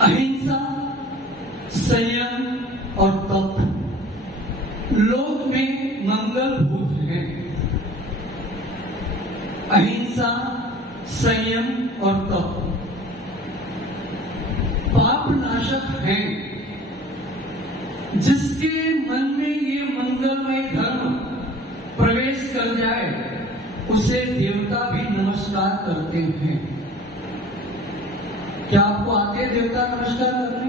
अहिंसा, संयम और तप लोक में मंगलभूत है। अहिंसा, संयम और तप पाप नाशक है। जिसके मन में ये मंगलमय धर्म प्रवेश कर जाए उसे देवता भी नमस्कार करते हैं। क्या आपको आते हैं देवता नमस्कार करने?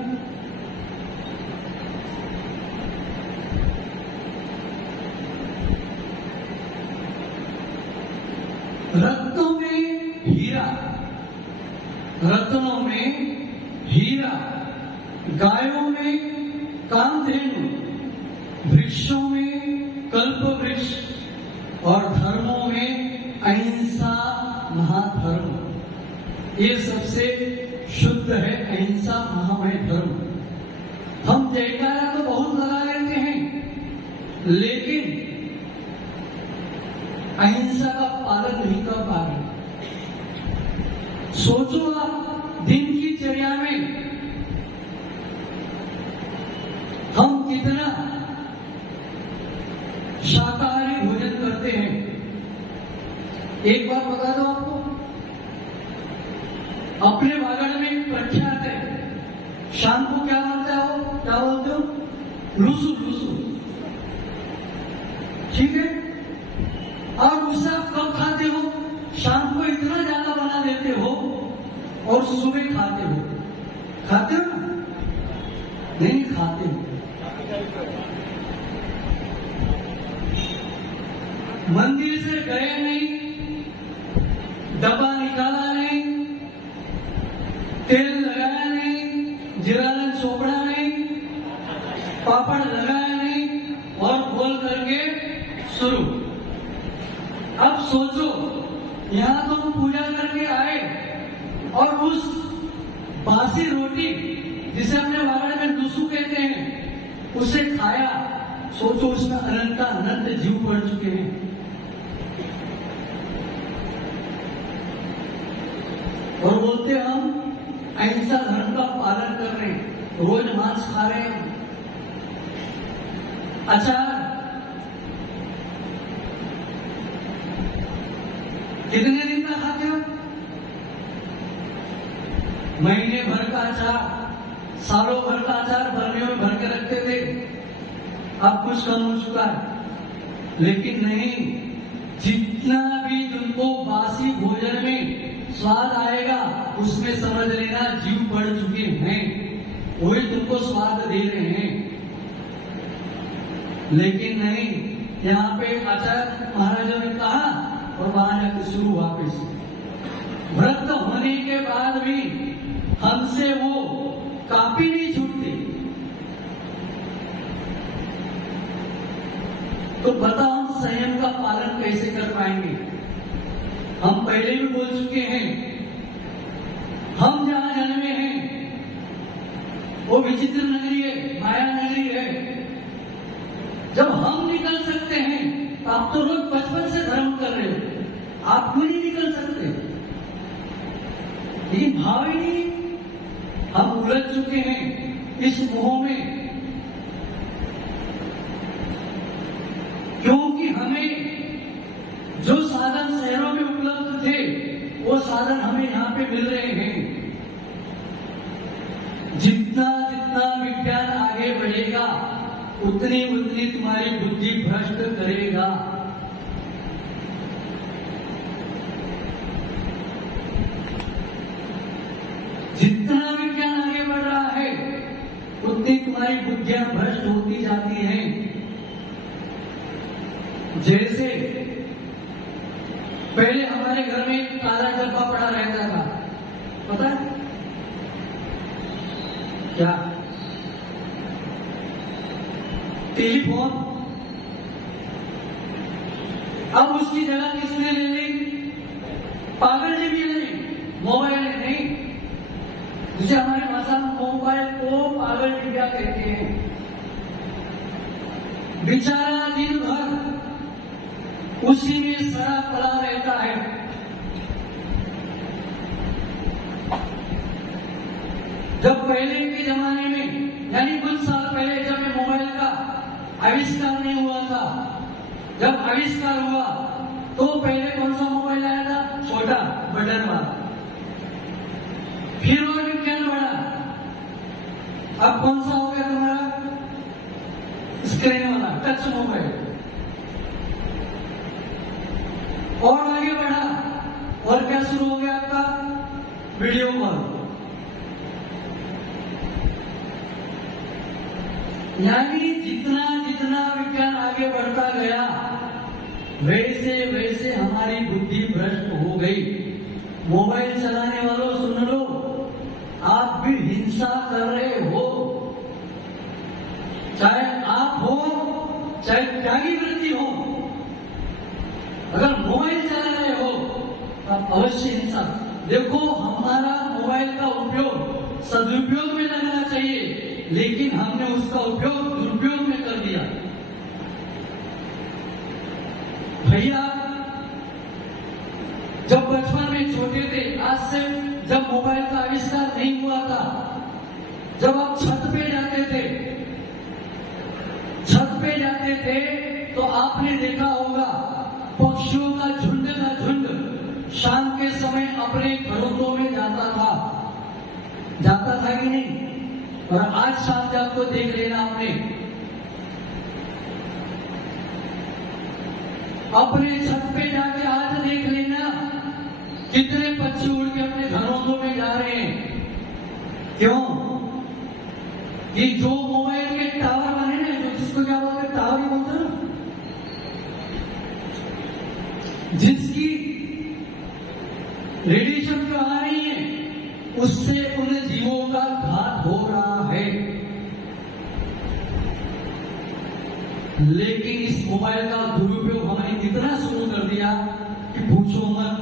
रत्नों में हीरा, रत्नों में हीरा, गायों में कामधेनु, वृक्षों में कल्प वृक्ष और धर्मों में अहिंसा महाधर्म। ये सबसे शुद्ध है अहिंसा महामय धर्म। हम जयकारा तो बहुत लगा लेते हैं लेकिन अहिंसा का पालन नहीं कर पा रहे। सोचो आप दिन की चर्या में हम कितना शाकाहारी भोजन करते हैं। एक बात बता दो आपको, अपने वागड़ में एक प्रख्यात है, शाम को क्या बोलते हो, क्या बोलते हो, लूसू लूसू, ठीक है। और गुस्सा कब खाते हो, शाम को इतना ज्यादा बना देते हो और सुबह खाते हो, खाते हो ना, नहीं खाते हो। मंदिर से गए नहीं, डब्बा निकाला नहीं, तेल लगाया नहीं, जीरालन चोपड़ा नहीं, पापड़ लगाया नहीं और बोल करके शुरू। अब सोचो, यहां तो हम पूजा करके आए और उस बासी रोटी जिसे अपने वागड़ में लूसू कहते हैं उसे खाया। सोचो उसमें अनंत अनंत जीव पड़ चुके हैं। और बोलते हम अहिंसा धर्म का पालन कर रहे हैं, रोज मांस खा रहे हैं। अचार कितने दिन का खाते हो, महीने भर का अचार, सालों भर का अचार बर्नियों में भर के रखते थे। अब कुछ कम हो चुका है, लेकिन नहीं, जितना भी तुमको बासी भोजन में स्वाद आएगा उसमें समझ लेना जीव बढ़ चुके हैं, वही तुमको स्वाद दे रहे हैं। लेकिन नहीं, यहाँ पे आचार्य महाराजा ने कहा और वहां जाकर शुरू वापिस। व्रत होने के बाद भी हमसे वो काफी नहीं छूटती। तो बताओ हम संयम का पालन कैसे कर पाएंगे। हम पहले भी बोल चुके हैं, हम जहां जन्मे हैं वो विचित्र नगरी है, माया नगरी है। जब हम निकल सकते हैं तो आप तो रोज बचपन से धर्म कर रहे हो, आप क्यों नहीं निकल सकते? लेकिन भाव ही नहीं, हम उलझ चुके हैं इस मोह में, क्योंकि हमें जो साधन शहरों में उपलब्ध थे वो साधन हमें यहां पे मिल रहे हैं। जितना जितना विज्ञान आगे बढ़ेगा उतनी उतनी तुम्हारी बुद्धि भ्रष्ट करेगा। जितना विज्ञान आगे बढ़ रहा है उतनी तुम्हारी बुद्धियां भ्रष्ट होती जाती हैं। जैसे पहले हमारे घर में काला डब्बा पड़ा रहता था, पता है क्या? टेलीफोन। अब उसकी जगह किसने ले ली? पागल ने भी ले, मोबाइल ने नहीं। जिसे हमारी भाषा में मोबाइल को पागल डिबिया कहते हैं। बेचारा दिन भर उसी में सड़ा पड़ा रहता है। जब पहले के जमाने में, यानी कुछ साल पहले जब मोबाइल का आविष्कार नहीं हुआ था, जब आविष्कार हुआ तो पहले कौन सा मोबाइल आया था? छोटा बटन वाला। फिर और विज्ञान बढ़ा, अब कौन सा हो गया तुम्हारा? स्क्रीन वाला टच मोबाइल। और आगे बढ़ा और क्या शुरू हो गया आपका? Video call. यानी जितना जितना विज्ञान आगे बढ़ता गया वैसे वैसे हमारी बुद्धि भ्रष्ट हो गई। मोबाइल चलाने वालों सुन लो, आप भी हिंसा कर रहे हो। चाहे आप हो चाहे त्यागी वृत्ति हो, अगर मोबाइल चला रहे हो तो अवश्य हिंसा। देखो, हमारा मोबाइल का उपयोग सदुपयोग में लगना चाहिए, लेकिन हमने उसका उपयोग दुरुपयोग में कर दिया। भैया जब बचपन में छोटे थे, आज से जब मोबाइल का आविष्कार नहीं हुआ था, जब आप छत पे जाते थे तो आपने देखा होगा पक्षियों का झुंड शाम के समय अपने घरों में जाता था। ही नहीं। और आज शाम जब आपको देख लेना, आपने अपने छत पे जाके आज देख लेना कितने पक्षी उड़ के अपने घरों में जा रहे हैं। क्यों? कि जो मोबाइल के टावर बने ना, जो जिसको क्या बोलते हैं, टावर ही बोलते हैं, जिसकी रेडिएशन जो आ रही है उससे उन जीवों का घात हो रहा है। लेकिन इस मोबाइल का दुरुपयोग हमने इतना शुरू कर दिया कि पूछो मत।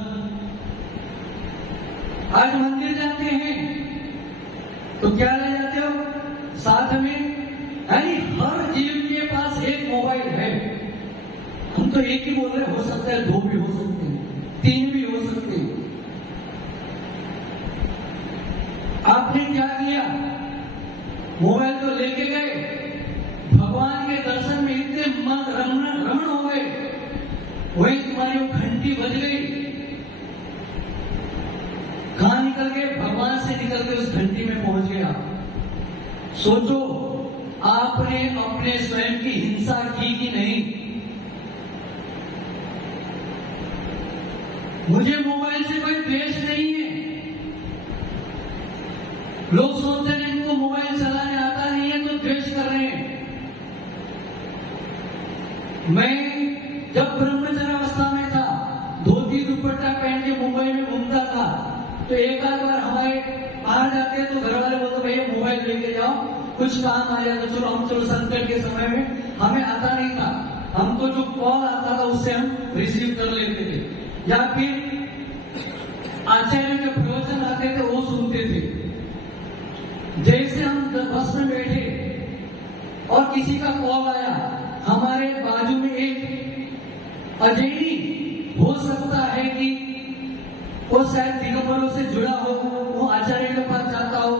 आज मंदिर जाते हैं तो क्या ले जाते हो साथ में? यानी हर जीव के पास एक मोबाइल है। हम तो एक ही बोल रहे, हो सकता है 2 भी हो सकते हैं, 3 भी हो सकते हैं। आपने क्या किया? मोबाइल तो लेके गए, भगवान के दर्शन में इतने रमण हो गए, वही तुम्हारी वो घंटी बज गई। कहां निकल गए? भगवान से निकल के उस घंटी में पहुंच गया। सोचो, आपने अपने स्वयं की हिंसा की कि नहीं? मुझे मोबाइल से कोई द्वेष नहीं है। लोग सोचते हैं इनको मोबाइल चलाने आता नहीं है तो द्वेष कर रहे हैं। मैं जब ब्रह्मचर्यावस्था में था, धोती दुपट्टा पहन के मुंबई में घूमता था, तो एक आध बार हमारे बाहर जाते तो घर वाले बोलते भैया मोबाइल लेके जाओ, कुछ काम आ जाए तो चलो। हम चलो, संकट के समय में हमें आता नहीं था, हमको जो कॉल आता था उससे हम रिसीव कर लेते थे, या फिर आचार्य के प्रवचन आते थे वो सुनते थे। जैसे हम बस में बैठे और किसी का कॉल आया, हमारे बाजू में एक अजैनी हो सकता है कि वो शायद दिगंबरों से जुड़ा हो, वो आचार्य के पास जाता हो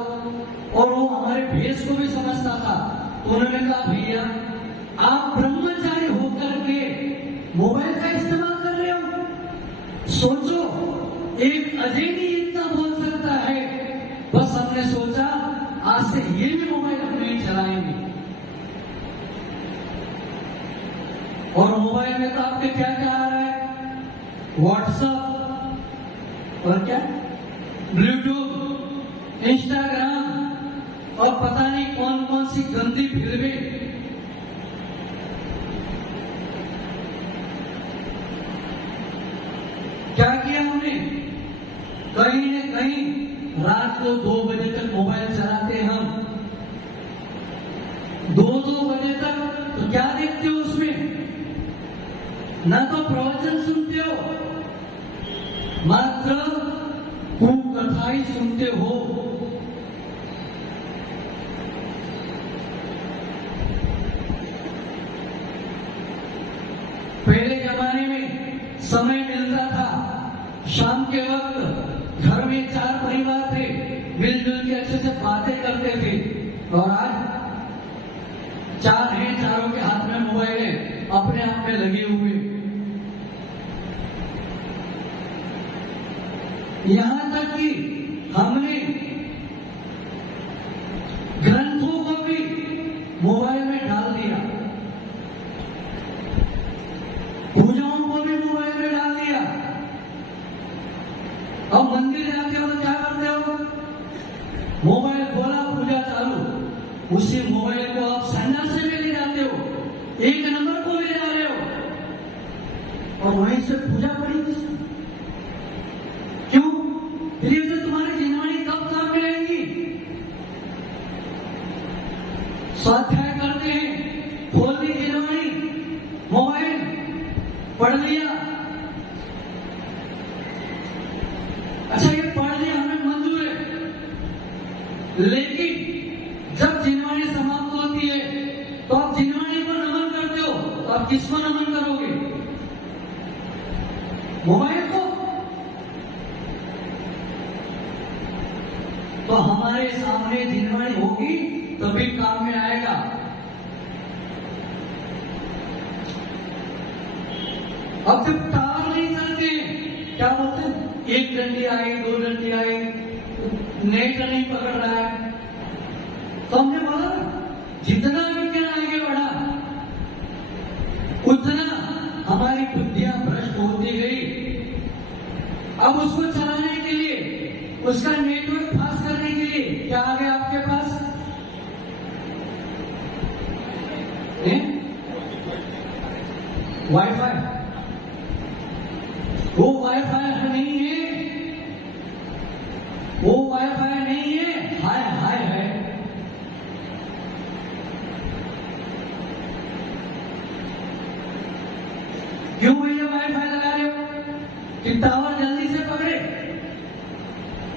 और वो हमारे भेष को भी समझता था। तो उन्होंने कहा भैया आप ब्रह्मचारी होकर के मोबाइल का इस्तेमाल कर रहे हो। सोचो, एक अजैनी इतना बोल सकता है। बस हमने सोचा आज से ये भी मोबाइल हम नहीं चलाएंगे। और मोबाइल में तो आपके क्या क्या आ रहा है? व्हाट्सएप और क्या, ब्लूटूथ, इंस्टाग्राम और पता नहीं कौन कौन सी गंदी फिल्में। क्या किया हमने? कहीं न कहीं रात को 2 बजे तक मोबाइल चलाते हैं हम। 2 बजे तक तो क्या देखते हो उसमें? ना तो प्रवचन सुनते हो, मात्र कथा ही सुनते हो। पहले जमाने में समय मिलता था, शाम के वक्त घर में 4 परिवार थे, मिलजुल के अच्छे से बातें करते थे। और आज 4 हैं, चारों के हाथ में मोबाइल है, अपने आप में लगे हुए। यहां तक कि हमने ग्रंथों को भी मोबाइल में डाल दिया, पूजाओं को भी मोबाइल में डाल दिया। अब मंदिर जाते हो तो क्या करते हो? मोबाइल खोला, पूजा चालू। उसी मोबाइल को आप सन्यासी में ले जाते हो, 1 नंबर को ले जा रहे हो और वहीं से पूजा पड़ी। क्यों? फिर तो तुम्हारी जिनवाणी कब काम में आएगी? स्वाध्याय करते हैं, खोल दी जिनवाणी, मोबाइल पढ़ लिया। अच्छा, ये पढ़ लिया, हमें मंजूर है। लेकिन जब जिनवाणी समाप्त होती है तो आप जिनवाणी को नमन करते हो, तो आप किसको नमन करोगे? मोबाइल को। तो हमारे सामने जिनवाणी होगी तभी काम में आएगा। अब जब टावर नहीं चलते, क्या बोलते हैं? 1 डंडी आई, 2 डंडी आई, नेट नहीं पकड़ रहा है, तो हमने बोला जितना विज्ञान आगे बढ़ा उतना हमारी बुद्धियां भ्रष्ट होती गई। अब उसको चलाने के लिए, उसका नेटवर्क पास करने के लिए क्या आ गया आपके पास? वाईफाई। वो वाईफाई नहीं है, वो वाईफाई नहीं है, हाय हाय है। क्यों भैया वाईफाई लगा रहे हो कि टावर जल्दी से पकड़े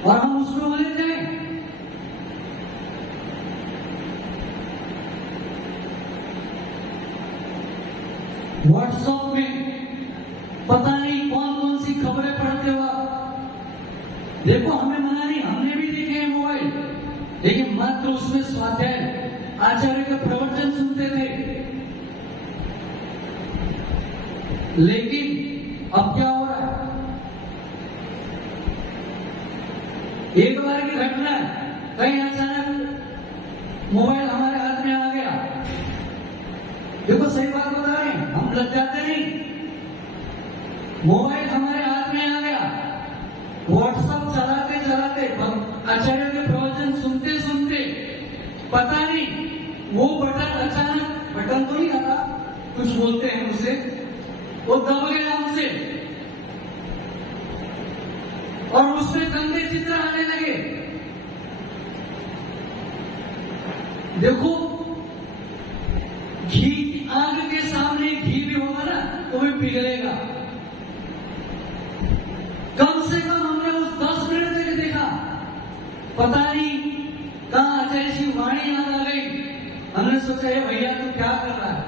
और हम उसको बोले जाए? व्हाट्सएप में पता नहीं कौन कौन सी खबरें पढ़ते हो आप। देखो हमें मना नहीं, हमने भी देखे हैं मोबाइल, लेकिन मात्र उसमें स्वाध्याय आचार्य का प्रवचन सुनते थे। लेकिन अब क्या हो रहा है? एक बार की घटना है, कहीं अचानक मोबाइल हमारे हाथ में आ गया। देखो सही बात बता रहे हैं, हम लग जाते नहीं। मोबाइल हमारे हाथ में आ गया, व्हाट्सएप चलाते चलाते, आचार्य के प्रवचन सुनते सुनते, पता नहीं वो बटन अचानक, बटन तो नहीं आता, कुछ बोलते हैं उसे, वो दब गया हमसे और उसमें गंदे चित्र आने लगे। देखो घी, आग के सामने घी भी होगा ना तो भी पिघलेगा। कम से कम हमने उस 10 मिनट तक देखा, पता नहीं कहां आचार्य की वाणी याद आ गई। हमने सोचा है भैया तू क्या कर रहा है,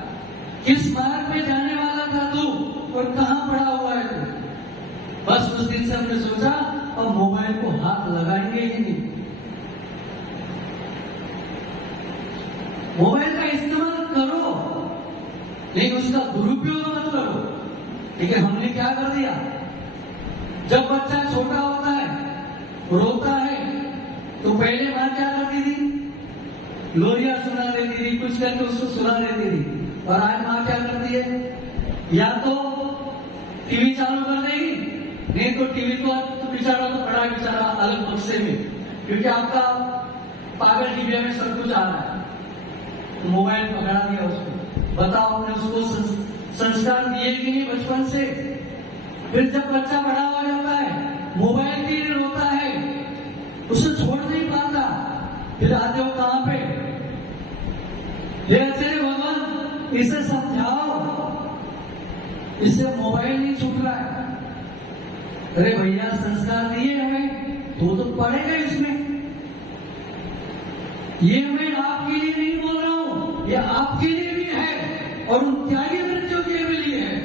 किस मार्ग पे जाने वाला था तू और कहां पड़ा हुआ है तू? बस उस दिन से हमने सोचा अब मोबाइल को हाथ लगाएंगे ही नहीं। मोबाइल का इस्तेमाल करो लेकिन उसका दुरुपयोग मत करो। लेकिन हमने क्या कर दिया, जब बच्चा छोटा होता है, रोता है, तो पहले मां क्या करती थी? लोरिया सुना देती थी, कुछ करके उसको सुना देती थी। और आज मां क्या करती है? या तो टीवी चालू कर देगी, नहीं तो टीवी को बेचारा तो बड़ा बेचारा अलग बक्से में, क्योंकि आपका पागल टीवी में सब कुछ आ रहा है। तो मोबाइल पकड़ा दिया उसको। बताओ आपने उसको संस्कार दिए कि नहीं बचपन से? फिर जब बच्चा बड़ा हो जाता है, मोबाइल के लिए रोता है, उसे छोड़ नहीं पाता, फिर आते हो कहां पे? आचार्य भगवान इसे समझाओ, इससे मोबाइल नहीं छूट रहा है। अरे भैया संस्कार दिए हमें तो पड़ेगा इसमें। ये मैं आपके लिए नहीं बोल रहा हूं, ये आपके लिए भी है और उन त्यागी वृत्तियों के भी लिए है।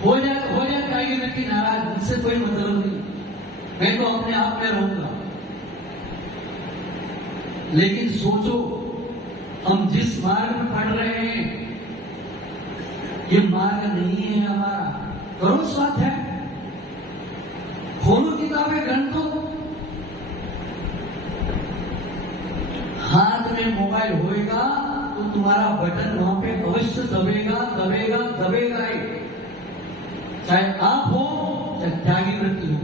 हो जाए त्यागी वृत्ति नाराज, मुझसे कोई मतलब नहीं, मैं तो अपने आप में रहूंगा। लेकिन सोचो हम जिस मार्ग में पढ़ रहे हैं ये मार्ग नहीं है हमारा। करो स्वाध्याय, खोलो किताबें, ग्रंथों, हाथ में मोबाइल होएगा तो तुम्हारा बटन वहां पे अवश्य दबेगा दबेगा दबेगा ही, चाहे आप हो चाहे त्यागी वृत्ति हो।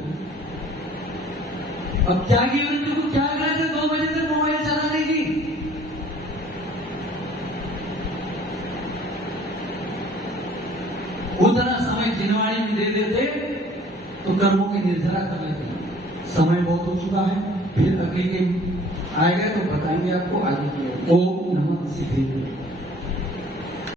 अब त्यागी वृत्ति को क्या करा थे 2 बजे तक मोबाइल चलाने की? उतना समय जिनवाणी में दे देते तो कर्मों की निर्धारा कर लेते। समय बहुत हो चुका है, फिर अगले के आएगा तो बताएंगे आपको आगे की। ओम नमः सिद्धेश्वर।